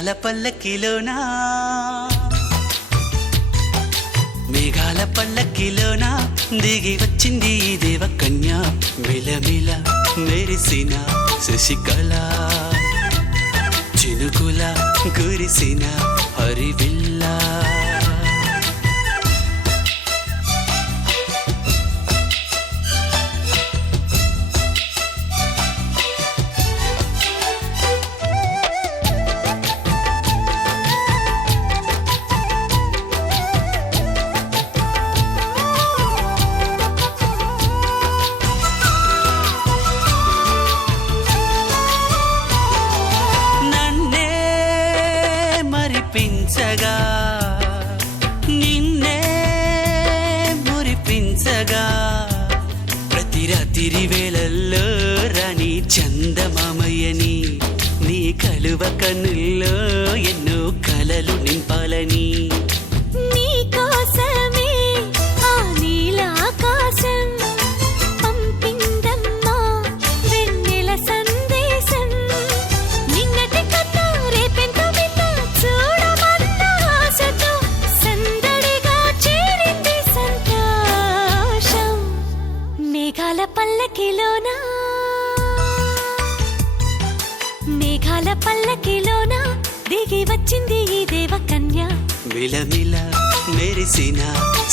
మేఘాల పల్లకిలోనా మేఘాల పల్లకిలోన దిగి వచ్చింది ఈ దేవకన్య మిలమిల మెరిసిన శశికళ చినుకుల కురిసిన హరివిల్లా మరిపించగా నిన్నే మురిపించగా ప్రతి రాత్రి వేళల్లో రాణి చందమామయ్యని నీ కలువ కన్నుల్లో ఎన్నో కలలు నింపాలని మేఘాల పల్లకిలోన దిగి వచ్చింది ఈ దేవకన్య మిలమిల మెరిసిన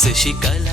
శశికళ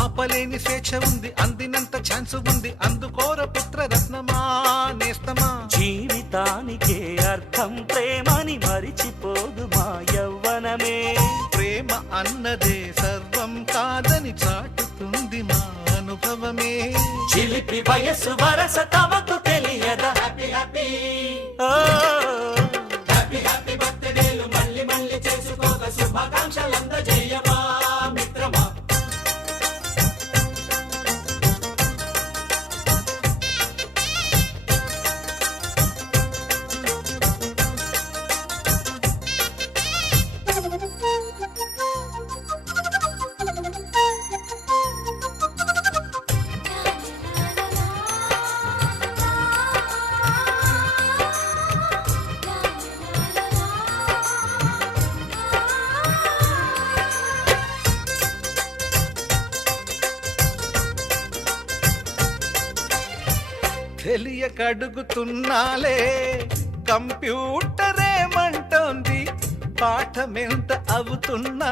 ఆపలేని స్వేచ్ఛ ఉంది అందినంత ఛాన్స్ ఉంది అందుకోర పుత్ర రత్నమా నేస్తమా జీవితానికే అర్థం ప్రేమని మరిచిపోదు మా యవ్వనమే ప్రేమ అన్నదే సర్వం కాదని చాటుతుంది మా అనుభవమే చిలిపి వయసు వరస తమకు తెలియదా హ్యాపీ హ్యాపీ హ్యాపీ హ్యాపీ బర్త్డేలు మళ్ళీ మళ్ళీ చేసుకోక శుభాకాంక్షలందజేయమా మిత్రమా కడుగుతున్నాలే కంప్యూటరేమంటోంది పాఠమెంత అవుతున్నా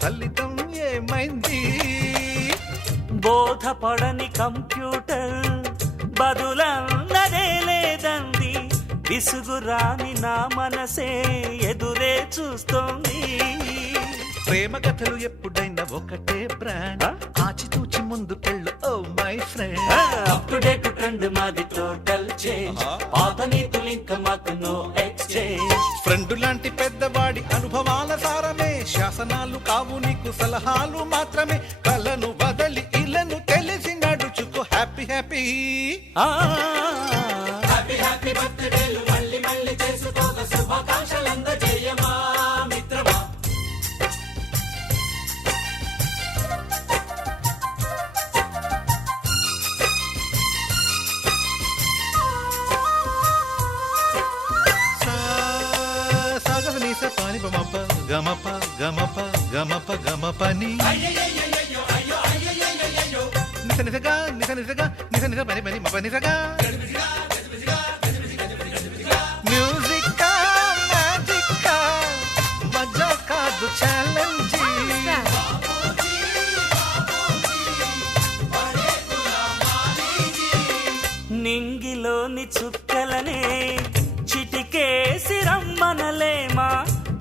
ఫలితం ఏమైంది బోధపడని కంప్యూటర్ బదులన్నదే లేదంది విసుగురాని నా మనసే ఎదురే చూస్తోంది ప్రేమ కథలు ఎప్పుడైనా ఒకటే బ్రాండ్ ఆచితూచి ముందుకెళ్ళు oh my friend up to date trend మాది టోటల్ చేంజ్ పాత నీతులు ఇంకా మాకు నో ఎక్స్చేంజ్ ఫ్రెండ్ లాంటి పెద్దవాడి అనుభవాల సారమే శాసనాలు కావు నీకు సలహాలు మాత్రమే కలను వదలి ఇలను తెలిసి నడుచుకో హ్యాపీ హ్యాపీ హ్యాపీ హ్యాపీ బర్త్డేలు మళ్ళీ మళ్ళీ చేసుకోక శుభాకాంక్షలందజేయమా మిత్రమా సాగనీస పాని బమప గమప గమప గమప గమపని నిస నిసగా నిస నిసగా నిస నిస పని పని మప నిసగా మ్యూజిక్ మ్యాజిక్ మజా కాదు ఛాలెంజ్ నింగిలోని చుక్కలనే చిటికేసి రమ్మనలేమా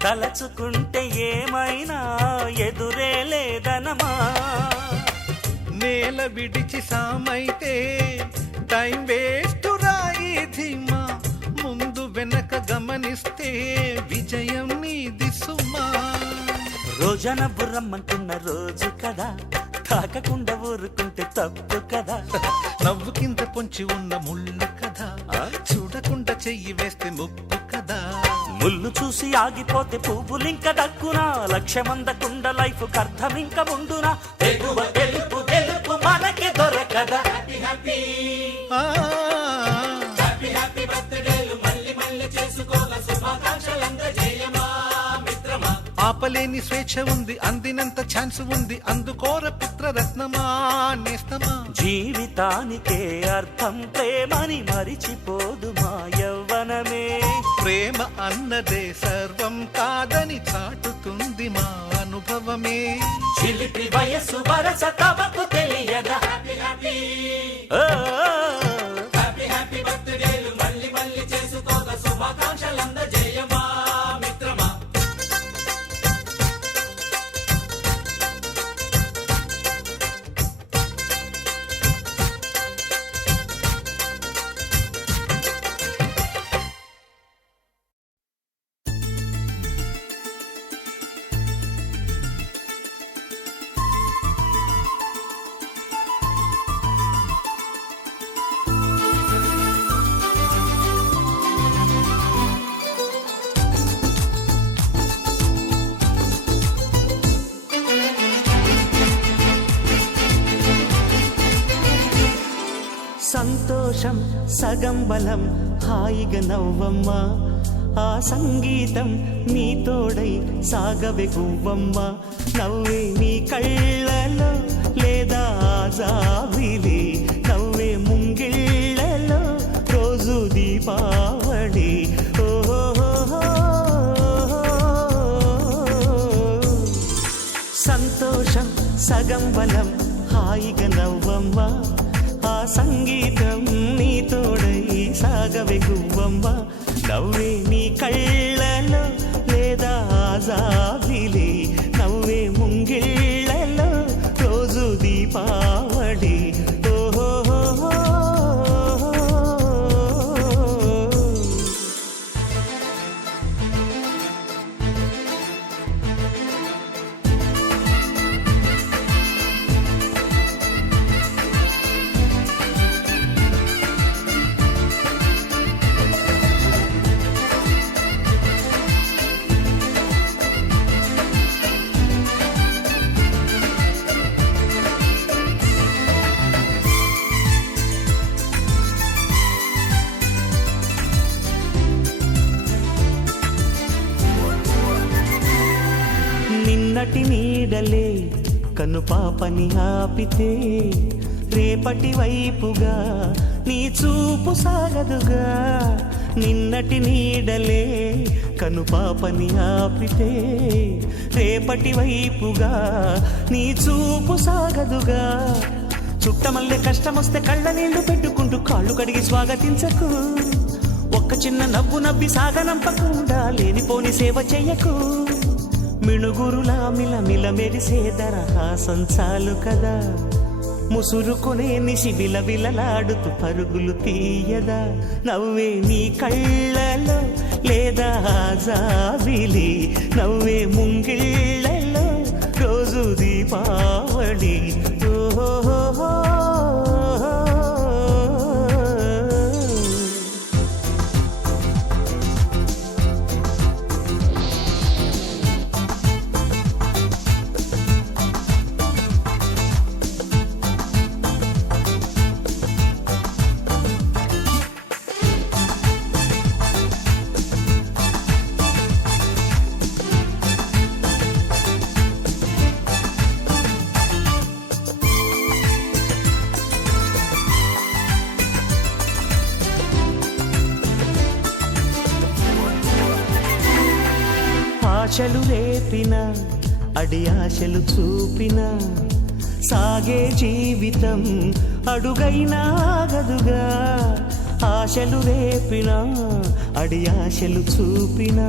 తలచుకుంటే ఏమైనా ఎదురే లేదనమా నేల విడిచి సామైతే టైం వేస్ట్ రాయి ధీమా ముందు వెనక గమనిస్తే విజయం నీది సుమా రోజన బుర్రమ్మంటున్న రోజు కదా తాకకుండా ఊరుకుంటే తప్పు కదా నవ్వు కింద పొంచి ఉన్న ముళ్ళు కదా చూడకుండా చెయ్యి వేస్తే ముప్పు కదా ముళ్ళు చూసి ఆగిపోతే పువ్వులింక దక్కునా లక్ష్యమందకుండా లైఫ్ అర్థమింక ఉండునా తెగువ తెలుపు తెలుపు మనకి దొరకదా హ్యాపీ హ్యాపీ ఆ, హ్యాపీ హ్యాపీ బర్త్డేలు మళ్ళీ మళ్ళీ చేసుకోగా శుభాకాంక్షలందజేయమా మిత్రమా ఆపలేని స్వేచ్ఛ ఉంది అందినంత ఛాన్స్ ఉంది అందుకోర పుత్రరత్నమా నేస్తమా జీవితానికే అర్థం ప్రేమని మరిచిపోదు మా యవ్వనమే ప్రేమ అన్నదే సర్వం కాదని చాటుతుంది మా అనుభవమే చిలిపి వయస్సు వరస తమకు తెలియదా హ్యాపీ హ్యాపీ హ్యాపీ హ్యాపీ బర్త్డేలు మళ్ళీ మళ్ళీ చేసుకోగా శుభాకాంక్షలందజేయమా మిత్రమా సంతోషం సగం బలం హాయిగా నవ్వమ్మా ఆ సంగీతం నీ తోడై సాగవే గువ్వమ్మ నవ్వే నీ కళ్ళలో లేదా జాబిలి నవ్వే ముంగిళ్ళలో రోజు దీపావళి సంతోషం సగం బలం హాయిగా నవ్వమ్మా ఆ సంగీతం నీ తోడై సాగవే గువ్వమ్మ నవ్వే నీ కళ్ళలో లేదా జాబిలి నవ్వే ముంగిళ్ళలో రోజు దీపావళి నిన్నటి నీడలే కను పాపని ఆపితే రేపటి వైపుగా నీ చూపు సాగదుగా నిన్నటి నీడలే కనుపాపని ఆపితే రేపటి వైపుగా నీ చూపు సాగదుగా చుట్టమల్లె కష్టమొస్తే కళ్ళ నీళ్లు పెట్టుకుంటూ కాళ్ళు కడిగి స్వాగతించకు ఒక్క చిన్న నవ్వు నవ్వి సాగనంపకుండా లేనిపోని సేవ చెయ్యకు మిణుగురులా మిలమిల మెరిసే దరహాసం చాలు కదా ముసురుకునే నిశి విలవిలలాడుతూ పరుగులు తీయదా నవ్వే నీ కళ్ళలో లేదా జాబిలి నవ్వే ముంగిళ్ళలో రోజు దీపావళి ఓహో ఆశలు రేపిన అడి ఆశలు చూపిన సాగే జీవితం అడుగైనా ఆగదుగా ఆశలు రేపిన అడి ఆశలు చూపిన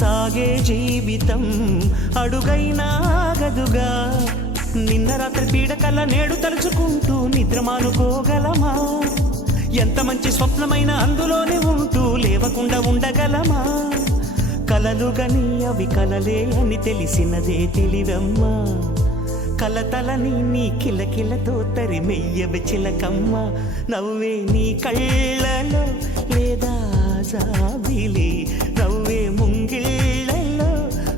సాగే జీవితం అడుగైనా ఆగదుగా నిన్న రాత్రి పీడకల నేడు తలుచుకుంటూ నిద్రమానుకోగలమా ఎంత మంచి స్వప్నమైన అందులోనే ఉంటూ లేవకుండా ఉండగలమా కలలుగని అవి కలలే అని తెలిసినదే తెలివమ్మా కలతలని నీ కిలకిలతో తరిమెయ్యవి చిలకమ్మ నవ్వే నీ కళ్ళలో లేదా జాబిలి నవ్వే ముంగిళ్ళలో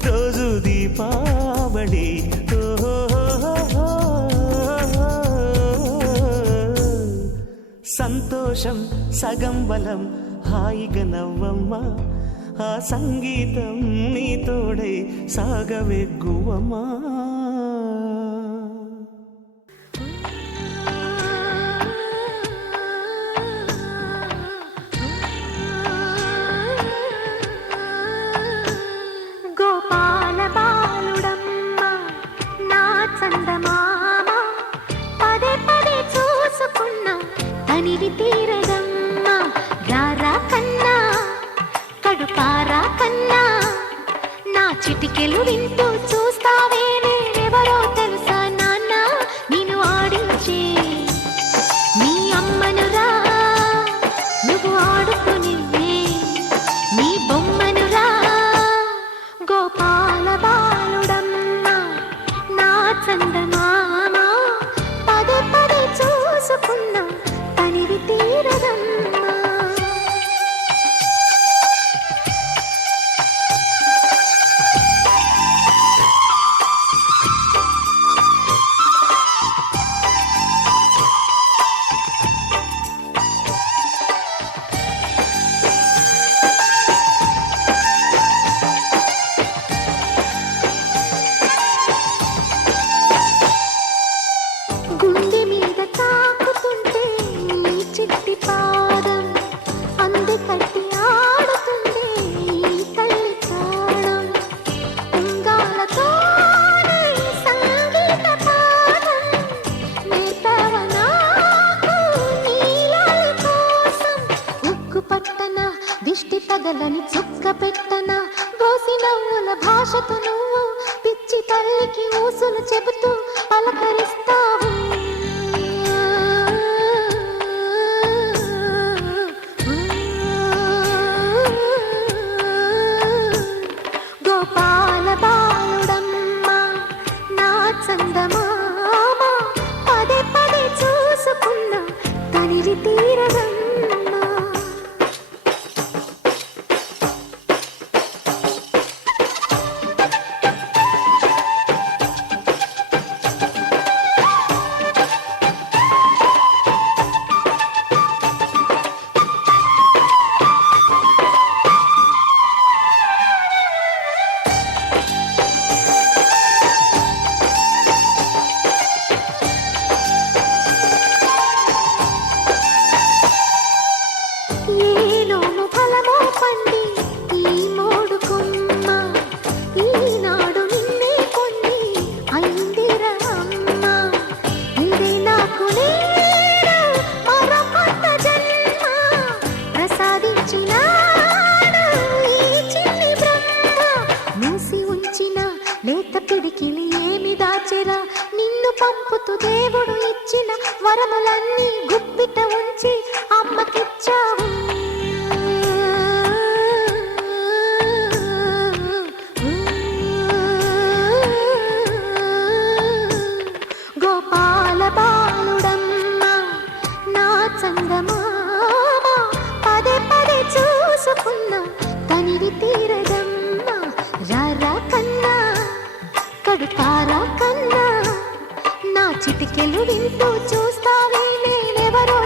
రోజు దీపావళి సంతోషం సగం బలం హాయిగా నవ్వమ్మా ఆ సంగీతం నీ తోడై సాగవెగ్గువమా గోపాల బాలుడమ్మ నా చందమామ పదే పదే చూసుకున్నా తనివి తీరదమ్మ రారా కన్నా కడుపారా కన్నా నా చిటికెలు వింటూ చూస్తావే నేనెవరో తెలుసా నాన్న నేను ఆడించే నీ అమ్మనురా నువ్వు ఆడుకుని నీ బొమ్మనురా గోపాల బాలుడమ్మ నా చందమామ పదే పదే చూసుకున్నా తనివి తీరదమ్మ గుండె మీద తాకుతుంటే నీ చిట్టి పాదం అంది కట్టి ఆడుతుండే ఈ తల్లి ప్రాణం ఉంగాలతోనే సంగీత పాఠం నేర్పావ నాకు నీలాలి కోసం ఉక్కు పట్టన దిష్టి తగలని చుక్క పెట్టన గోసి నవ్వుల భాషతో నువ్వు పిచ్చి తల్లికి ఊసులు చెబుతూ పలకరిస్తావు గోపాల బాలుడమ్మ నా చందమామ పదే పదే చూసుకున్నా తనివి తీరదమ్మ తారా కన్నా నా చిటికెలు వింటూ చూస్తావే నేనెవరో